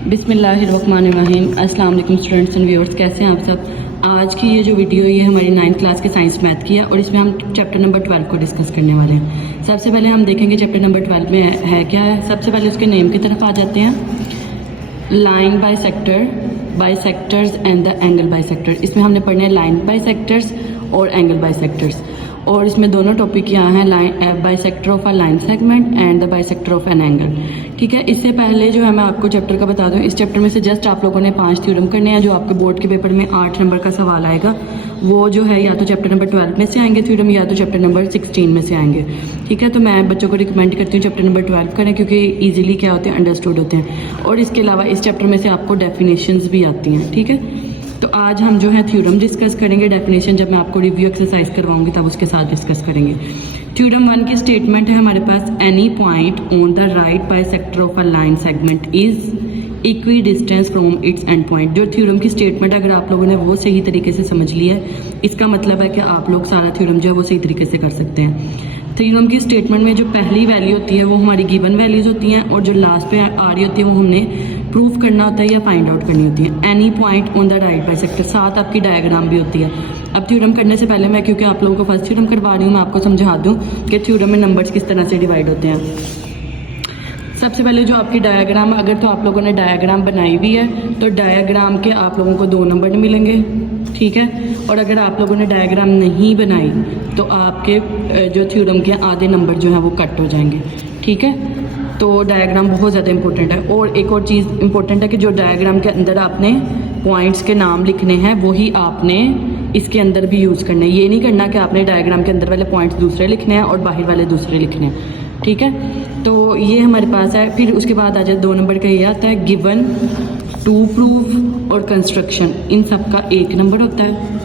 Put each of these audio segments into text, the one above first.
बिस्मिल्लाहिर्रहमानिर्रहीम। अस्सलाम वालेकुम स्टूडेंट्स एंड व्यूअर्स, कैसे हैं आप सब। आज की ये जो वीडियो ये हमारी 9th क्लास के साइंस मैथ की है और इसमें हम चैप्टर नंबर 12 को डिस्कस करने वाले हैं। सबसे पहले हम देखेंगे चैप्टर नंबर 12 में है क्या है। सबसे पहले उसके नेम की तरफ आ जाते हैं। Line bisector, bisectors and the angle bisector. इसमें हमने पढ़ने हैं लाइन बाइसेक्टर्स और एंगल बाइसेक्टर्स, और इसमें दोनों टॉपिक यहाँ हैं, line bisector of a line segment and the bisector of an angle. ठीक है, इससे पहले जो है मैं आपको चैप्टर का बता दूँ। इस चैप्टर में से जस्ट आप लोगों ने 5 थ्योरम करने हैं जो आपके बोर्ड के पेपर में 8 नंबर का सवाल आएगा। वो जो है या तो चैप्टर नंबर 12 में से आएंगे थ्योरम, या तो चैप्टर नंबर 16 में से आएंगे। ठीक है, तो मैं बच्चों को रिकमेंड करती हूँ चैप्टर नंबर 12 करें, क्योंकि ईजिली क्या होते हैं, अंडरस्टूड होते हैं। और इसके अलावा इस चैप्टर में से आपको डेफिनेशंस भी आती हैं। ठीक है, तो आज हम जो है थ्योरम डिस्कस करेंगे। डेफिनेशन जब मैं आपको रिव्यू एक्सरसाइज करवाऊंगी तब उसके साथ डिस्कस करेंगे। थ्योरम 1 की स्टेटमेंट है हमारे पास, any point on the right bisector of a line segment is equidistance from its end point. जो थ्योरम की स्टेटमेंट अगर आप लोगों ने वो सही तरीके से समझ लिया है, इसका मतलब है कि आप लोग सारा थ्योरम जो है वो सही तरीके से कर सकते हैं। थ्योरम की स्टेटमेंट में जो पहली वैल्यू होती है वो हमारी गिवन वैल्यूज होती हैं, और जो लास्ट पे आ रही होती है वो हमने प्रूफ करना होता है या फाइंड आउट करनी होती है। Any point on the right bisector, साथ आपकी डायग्राम भी होती है। अब थ्योरम करने से पहले मैं, क्योंकि आप लोगों को फर्स्ट थ्योरम करवा रही हूँ, मैं आपको समझा दूँ कि थ्योरम में नंबर्स किस तरह से डिवाइड होते हैं। सबसे पहले जो आपकी डायग्राम, अगर तो आप लोगों ने डायग्राम बनाई हुई है तो डायग्राम के आप लोगों को 2 नंबर मिलेंगे। ठीक है, और अगर आप लोगों ने डायग्राम नहीं बनाई तो आपके जो थ्योरम के आधे नंबर जो है वो कट हो जाएंगे। ठीक है, तो डायग्राम बहुत ज़्यादा इंपॉर्टेंट है। और एक और चीज़ इंपॉर्टेंट है कि जो डायग्राम के अंदर आपने पॉइंट्स के नाम लिखने हैं वही आपने इसके अंदर भी यूज़ करने हैं। ये नहीं करना कि आपने डायग्राम के अंदर वाले पॉइंट्स दूसरे लिखने हैं और बाहर वाले दूसरे लिखने हैं। ठीक है, तो ये हमारे पास है। फिर उसके बाद आ जाए 2 नंबर का, ये आता है गिवन, टू प्रूफ और कंस्ट्रक्शन। इन सब का 1 नंबर होता है।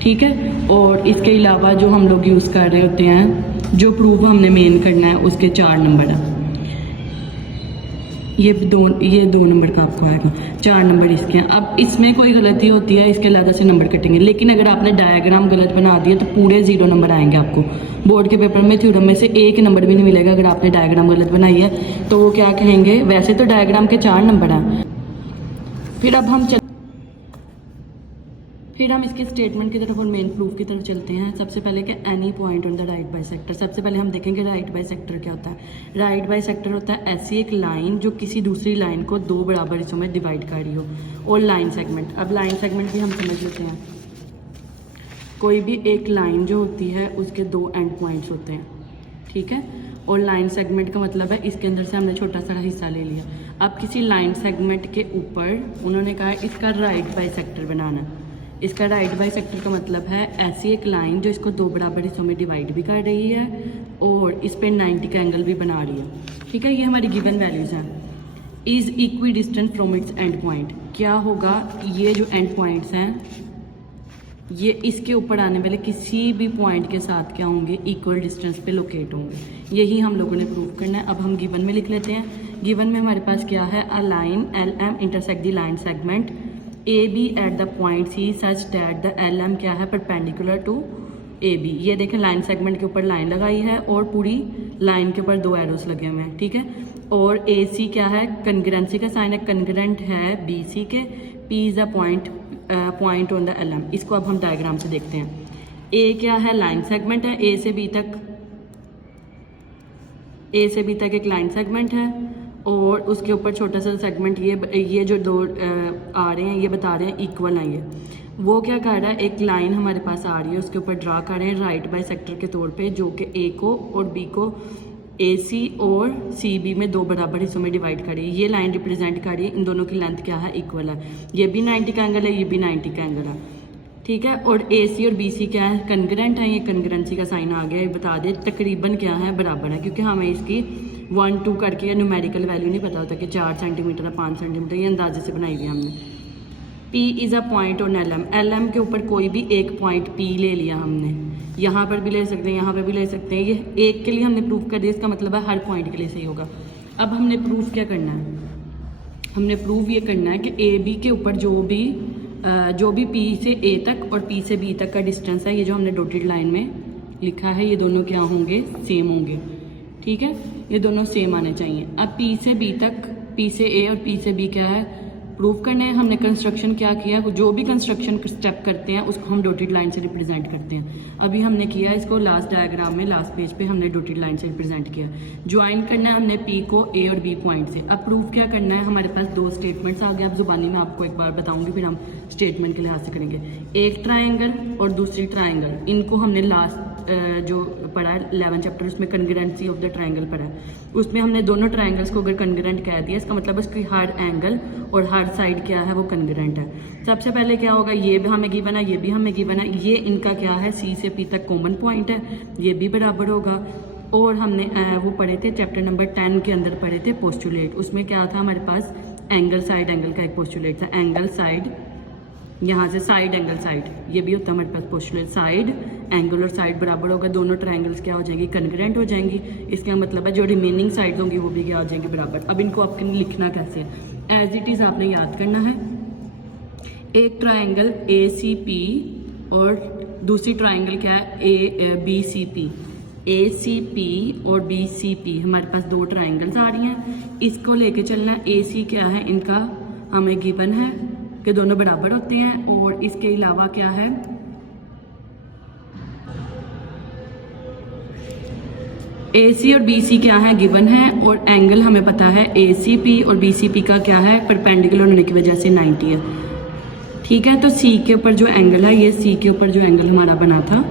ठीक है, और इसके अलावा जो हम लोग यूज़ कर रहे होते हैं, जो प्रूफ हमने मेन करना है उसके 4 नंबर है। ये दो नंबर का आपको आएगा, 4 नंबर इसके हैं। अब इसमें कोई गलती होती है इसके अलग से नंबर कटेंगे, लेकिन अगर आपने डायग्राम गलत बना दिया तो पूरे 0 नंबर आएंगे आपको। बोर्ड के पेपर में थ्योरम में से 1 नंबर भी नहीं मिलेगा अगर आपने डायग्राम गलत बनाई है। तो वो क्या कहेंगे, वैसे तो डायग्राम के 4 नंबर हैं। फिर हम इसके स्टेटमेंट की तरफ और मेन प्रूफ की तरफ चलते हैं। सबसे पहले कि any point on the right bisector. सबसे पहले हम देखेंगे राइट बाइसेक्टर क्या होता है। राइट बाइसेक्टर होता है ऐसी एक लाइन जो किसी दूसरी लाइन को 2 बराबर हिस्सों में डिवाइड कर रही हो। और लाइन सेगमेंट, अब लाइन सेगमेंट भी हम समझ लेते हैं। कोई भी एक लाइन जो होती है उसके 2 एंड पॉइंट्स होते हैं। ठीक है, और लाइन सेगमेंट का मतलब है इसके अंदर से हमने छोटा सा हिस्सा ले लिया। अब किसी लाइन सेगमेंट के ऊपर उन्होंने कहा इसका राइट बाइसेक्टर बनाना है। इसका राइट बाइसेक्टर का मतलब है ऐसी एक लाइन जो इसको 2 बराबर हिस्सों में डिवाइड भी कर रही है और इस पे 90 का एंगल भी बना रही है। ठीक है, ये हमारी गिवन वैल्यूज हैं। Is equi distant from its end point, क्या होगा, ये जो एंड पॉइंट्स हैं ये इसके ऊपर आने वाले किसी भी पॉइंट के साथ क्या होंगे, इक्वल डिस्टेंस पे लोकेट होंगे। यही हम लोगों ने प्रूव करना है। अब हम गिवन में लिख लेते हैं। गिवन में हमारे पास क्या है, a line LM intersect the line segment AB at the point C such that the LM क्या है, परपेंडिकुलर टू AB। ये देखें, लाइन सेगमेंट के ऊपर लाइन लगाई है और पूरी लाइन के ऊपर 2 एरोस लगे हुए हैं। ठीक है, और AC क्या है, कंग्रेंसी का साइन है, कंग्रेंट है BC के। P is a point on the LM। इसको अब हम डायग्राम से देखते हैं। A क्या है, लाइन सेगमेंट है, A से B तक एक लाइन सेगमेंट है, और उसके ऊपर छोटा सा सेगमेंट, ये जो 2 आ रहे हैं ये बता रहे हैं इक्वल हैं। ये वो क्या कर रहा है, एक लाइन हमारे पास आ रही है, उसके ऊपर ड्रा कर रहे हैं राइट बाइसेक्टर के तौर पे, जो कि A को और B को AC और CB में 2 बराबर हिस्सों में डिवाइड कर रही है। ये लाइन रिप्रेजेंट कर रही है इन दोनों की लेंथ क्या है, इक्वल है। ये भी 90 का एंगल है, ये भी 90 का एंगल है। ठीक है, और AC और BC क्या है, कंग्रेंट है। ये कंग्रेंसी का साइन आ गया, ये बता दे तकरीबन क्या है, बराबर है, क्योंकि हमें इसकी 1 2 करके न्यूमेरिकल वैल्यू नहीं पता होता कि 4 सेंटीमीटर है 5 सेंटीमीटर, ये अंदाजे से बनाई हुई है हमने। P is a point on LM के ऊपर कोई भी एक पॉइंट P ले लिया हमने, यहाँ पर भी ले सकते हैं, यहाँ पर भी ले सकते हैं। ये एक के लिए हमने प्रूफ कर दिया, इसका मतलब है हर पॉइंट के लिए सही होगा। अब हमने प्रूफ क्या करना है, हमने प्रूफ ये करना है कि AB के ऊपर जो भी P से A तक और P से B तक का डिस्टेंस है, ये जो हमने डॉटेड लाइन में लिखा है, ये दोनों क्या होंगे, सेम होंगे। ठीक है, ये दोनों सेम आने चाहिए। अब P से B तक पी से ए और पी से बी क्या है, प्रूव करना है। हमने कंस्ट्रक्शन क्या किया, जो भी कंस्ट्रक्शन स्टेप करते हैं उसको हम डॉटेड लाइन से रिप्रेजेंट करते हैं। अभी हमने किया इसको लास्ट डायग्राम में, लास्ट पेज पे हमने डॉटेड लाइन से रिप्रेजेंट किया। ज्वाइन करना है हमने पी को ए और बी पॉइंट से। अब प्रूव क्या करना है, हमारे पास दो स्टेटमेंट्स आ गए। अब जुबानी में आपको एक बार बताऊंगी, फिर हम स्टेटमेंट के लिहाज से करेंगे। एक ट्राइंगल और दूसरी ट्राइंगल, इनको हमने लास्ट जो पढ़ा है 11 चैप्टर, उसमें कन्ग्रेंसी ऑफ द ट्राइंगल पढ़ा है। उसमें हमने दोनों ट्राइंगल्स को अगर कन्ग्रेंट कह दिया, इसका मतलब उसकी हर एंगल और हर साइड क्या है वो कन्ग्रेंट है। सबसे पहले क्या होगा, ये भी हमें गिवन है, ये भी हमें गिवन है, ये इनका क्या है सी से पी तक कॉमन पॉइंट है, ये भी बराबर होगा। और हमने वो पढ़े थे चैप्टर नंबर 10 के अंदर पढ़े थे पोस्टुलेट, उसमें क्या था हमारे पास एंगल साइड एंगल का एक पोस्टुलेट था। एंगल साइड, यहाँ से साइड एंगल साइड, ये भी होता है हमारे पास पोस्टुलेट। साइड एंगल और साइड बराबर होगा, दोनों ट्रायंगल्स क्या हो जाएंगी, कन्ग्रेंट हो जाएंगी। इसका मतलब है जो रिमेनिंग साइड होंगी वो भी क्या हो जाएंगी, बराबर। अब इनको आपके लिखना कैसे है, एज इट इज़ आपने याद करना है। एक ट्रायंगल ए सी पी और दूसरी ट्रायंगल क्या है A B C P. A C P और बी सी पी हमारे पास दो ट्रायंगल्स आ रही हैं, इसको लेके चलना है। ए सी क्या है, इनका हमें गिवन है कि दोनों बराबर होते हैं। और इसके अलावा क्या है, ए सी और बी सी क्या है, गिवन है। और एंगल हमें पता है ए सी पी और बी सी पी का क्या है, परपेंडिकुलर होने की वजह से 90 है। ठीक है, तो सी के ऊपर जो एंगल है, ये सी के ऊपर जो एंगल हमारा बना था,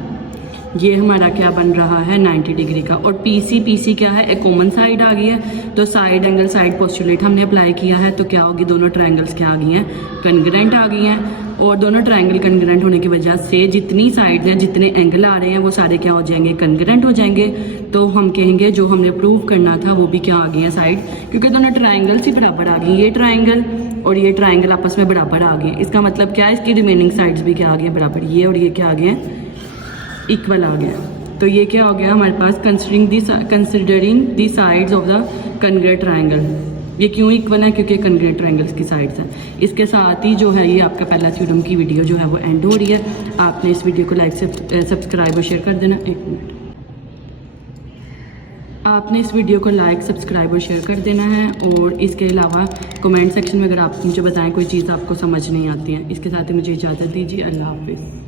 ये हमारा क्या बन रहा है 90 डिग्री का। और पी सी क्या है, एक कॉमन साइड आ गई है, तो साइड एंगल साइड पोस्टुलेट हमने अप्लाई किया है, तो क्या होगी, दोनों ट्रायंगल्स क्या आ गई हैं, कन्ग्रेंट आ गई हैं। और दोनों ट्रायंगल कन्ग्रेंट होने की वजह से जितनी साइड हैं, जितने एंगल आ रहे हैं, वो सारे क्या हो जाएंगे, कन्ग्रेंट हो जाएंगे। तो हम कहेंगे जो हमने प्रूव करना था वो भी क्या आ गई है साइड, क्योंकि दोनों ट्रायंगल्स ही बराबर आ गई। ये ट्रायंगल और ये ट्रायंगल आपस में बराबर आ गए। इसका मतलब क्या है, इसकी रिमेनिंग साइड्स भी क्या आ गई हैं, बराबर। ये और ये क्या आ गए हैं, इक्वल आ गया। तो ये क्या हो गया हमारे पास, considering the sides of the congruent triangle. ये क्यों इक्वल है, क्योंकि कन्ग्रेट ट्रायंगल्स की साइड्स हैं। इसके साथ ही जो है ये आपका पहला थ्योरम की वीडियो जो है वो एंड हो रही है। आपने इस वीडियो को लाइक सब्सक्राइब और शेयर कर देना। एक मिनट, आपने इस वीडियो को लाइक सब्सक्राइब और शेयर कर देना है। और इसके अलावा कमेंट सेक्शन में अगर आप मुझे बताएं कोई चीज़ आपको समझ नहीं आती है। इसके साथ ही मुझे इजाज़त दीजिए, अल्लाह हाफिज़।